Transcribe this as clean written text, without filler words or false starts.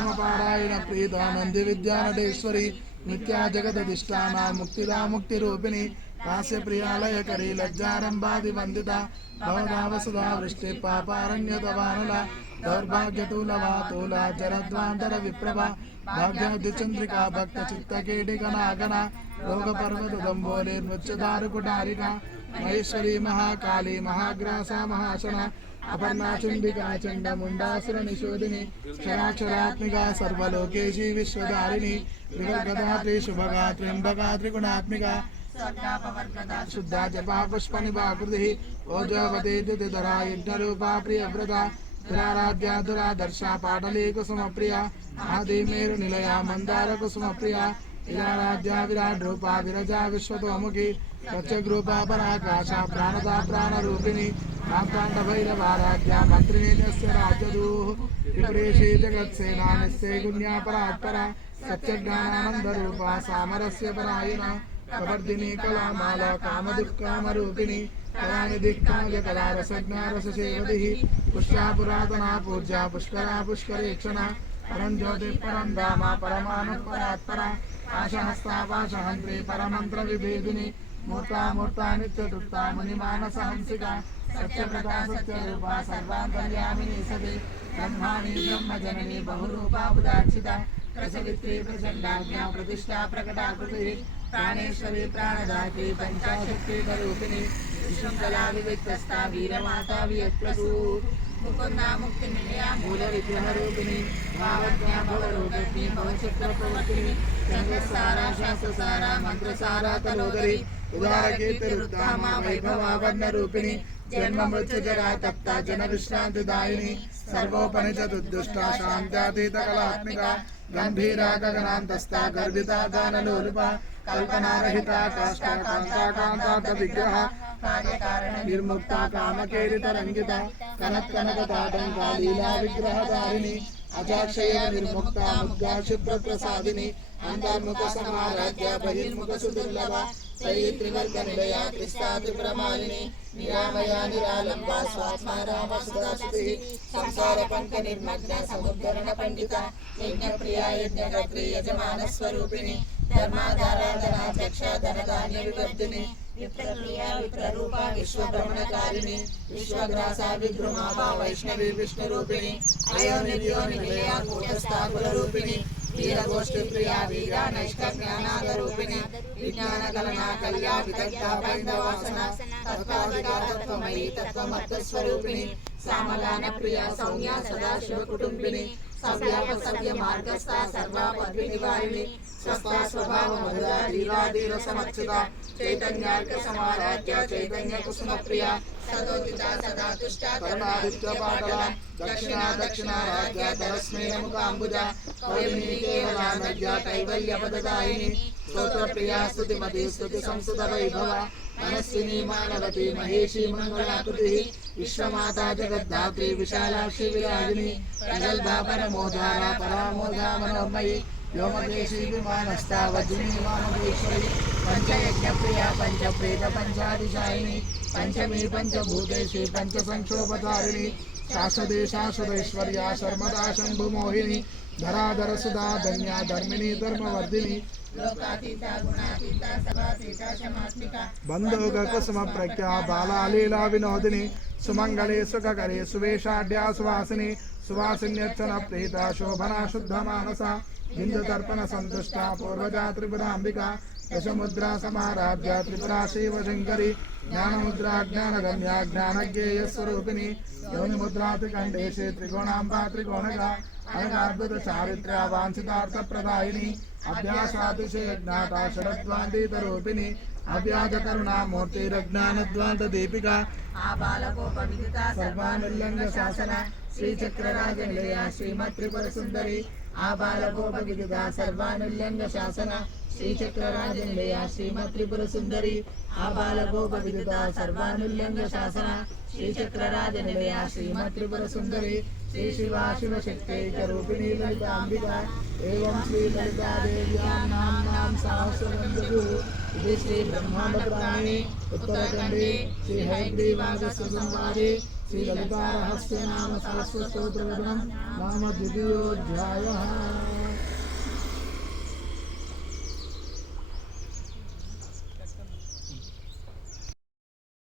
नामपारायण प्रीता नंदी विद्या नटेश्वरी नित्या जगदधिष्ठाना मुक्तिदा मुक्तिरूपिणी हास्य प्रियालय करी लज्जारंभादि वंदिता भवदा वसुधा वृष्टि पापारण्यतवानुला दौर्भाग्यतूलवातूला जरद्वांतर विप्रभा भाग्यादिचंद्रिका भक्त चित्तकेटिकनागना रोगपर्वतदम्बोलिर्मुच्चदारुकुटारिका महेश्वरी महाकाली महाग्रासा महाशना अपर्णा चंडिका चंडमुंडासुर निशोधिनी क्षराक्षरात्मिका सर्वलोकेशी विश्वधारिणी त्रिवर्गदात्री शुभगा त्र्यंबका त्रिगुणात्मिका शुद्धा जपा पुष्पनिभाकृतिः ओजवती दितिधरा यज्ञरूपा प्रियव्रता दुराराध्या दुरादर्शा पाटली कुसुमप्रिया आदिमेरुनिलया मंदार कुसुमप्रिया विराराध्या विराट रूपा विरजा विश्वतोमुखी प्रत्यग्रूपा पराकाशा प्राणदा प्राणरूपिणी कांतांड भैरवाराध्या मंत्रिणी तस्य राज्यदूः त्रिपुरेशी जगत्सेना निस्ते गुण्या परात्परा सत्यज्ञानानन्दरूपा सामरस्य परायणा कवर्दिनी कलामाला कामदुःखामरूपिणी कलानिधिक्काव्य कलारसज्ञारससेवतिः पुष्या पुरातना पूज्या पुष्करा पुष्करेक्षणा परं ज्योतिः परं धामा परमाणुः परात्परा पाशहस्ता पाशहन्त्री परमन्त्र विभेदिनी मूर्ता मूर्ता नित्यतृप्ता मुनिमानसहंसिका सत्यव्रता सत्यरूपा सर्वान्तर्यामिनी सती ब्रह्माणि ब्रह्मजननी बहुरूपा उदार्चिता प्रसवित्री प्रचण्डाज्ञा प्रतिष्ठा प्रकटाकृतिः प्राणेश्वरी प्राणदात्री पंचाशक्तिरूपिणी विशृंखला विविक्तस्था वीरमाता वियत्प्रसू मुकुन्दा मुक्तिनिलया मूल विग्रहरूपिणी भावज्ञा भवरूपिणी भवचक्रप्रवर्तिनी चन्द्रसारा शास्त्रसारा मंत्रसारा तलोदरी उदारकीर्तिरुद्धामा वैभवा वर्णरूपिणी जन्म मृत्युजरा तप्ता जन विश्रांतिदायिनी सर्वोपनिषदुद्दुष्टा शान्त्यातीतकलात्मिका गंभीरा गगनान्तस्था गर्भिता गानलोलुपा कल्पनारहिता काष्ठा कांता कांता विग्रह निर्मुक्ता कामकेलितरंगिता कनत्कनकताटंका लीला विग्रहधारिणी अजाक्षय निर्मुक्ता मुद्गा शुभ्रप्रसादिनी अंतर्मुख समाराध्य बहिर्मुख सुदुर्लभा त्रिवर्गनिलया त्रिस्ता त्रिपुरमालिनी निरामया निरालंबा स्वात्मा रामसुधासुतिः संसार पंक निर्मग्न समुद्धरण पंडिता यज्ञप्रिया यज्ञकर्त्री यजमानस्वरूपिणी धर्माधाराधनाध्यक्षा धनधान्य विवर्धिनी विप्रक्रिया विप्ररूपा विश्वभ्रमणकारिणी विश्वग्रासा विद्रुमाभा वैष्णवी विष्णुरूपिणी अयोनिर्योनिलया कूटस्था कुलरूपिणी वीरगोष्ठी प्रिया वीरा नैष्कर्म्यानादरूपिणी विज्ञान कलना कल्या विदग्धा वैन्दवासना तत्त्वाधिका तत्त्वमयी तत्त्वमत्तस्वरूपिणी सामलान प्रिया सौम्या सदाशिव कुटुंबिनी सव्य मार्गस्था सर्वा पद्मिनिवारिणी स्वस्था स्वभाव मधुरा धीरा धीर समर्चिता चैतन्यार्क समाराध्या चैतन्य कुसुम प्रिया सदोदिता सदा तुष्टा करुणादित्य पाटला दक्षिणा दक्षिणा राज्या धरस्मेन मुखाम्बुजा कौलिनी केवला नद्या कैवल्य पददायिनी स्तोत्र प्रिया स्तुतिमती स्तुति संस्तुत वैभवा मनस्विनी मानवती महेशी मंगलाकृतिः विश्वमाता जगद्धात्री विशालाक्षी विराजिनी प्रगल्भा परमोधारा परामोधा मनोमयी व्योमकेशी विमानस्था वज्रिणी वामकेश्वरी पंचयज्ञप्रिया पंचप्रेत पंचादिशायिनी पंचमी पंचभूतेशी पंचसंक्षोभधारिणी शाश्वती शाश्वतेश्वर्या शर्मदा शंभुमोहिनी धराधर सुधा धन्या धर्मिणी धर्मवर्धिनी बंधुग कुसुम प्रख्या बाला लीला विनोदिनी सुमंगले सुखकरे सुवेशाढ्या सुवासिनी सुवासिन्यर्चन प्रीता शोभना शुद्ध मानसा हिंदु तर्पण संतुष्टा पूर्वजा त्रिपुरांबिका दशमुद्रा समाराध्या त्रिपुरा शिव शंकरी ज्ञानमुद्रा ज्ञानगम्या ज्ञानज्ञेय स्वरूपिणी योनिमुद्रा त्रिकंडेशे त्रिकोणांबा त्रिकोणगा अनगाद्भुत चारित्र्या वांछितार्थ प्रदायिनी अभ्यासातिशय ज्ञाता षडद्वान्दितरूपिणी अव्याज करुणा मूर्तिरज्ञानद्वान्त दीपिका आबालकोपविदिता सर्वानुल्लंघ्य शासना श्रीचक्रराजनिलया श्रीमत्त्रिपुर सुंदरी आबालकोपविदिता सर्वानुल्लंघ्य शासना श्रीचक्रराजनिलया श्रीमत्त्रिपुर सुंदरी आबालकोपविदिता सर्वानुल्लंघ्य शासना श्रीचक्रराजनिलया श्रीमत्त्रिपुर सुंदरी श्री शिवा शिवशक्त्यैकरूपिणी ललितांबिका एवं श्री ललिता देव्यां नाम सहस्रबंधुः इति श्री ब्रह्मांड पुराणे उत्तरखंडे श्री हयग्रीवागस्त्य संवादे श्रीललितारहस्यनाम सहस्रस्तोत्रम् नाम द्वितीयोऽध्यायः।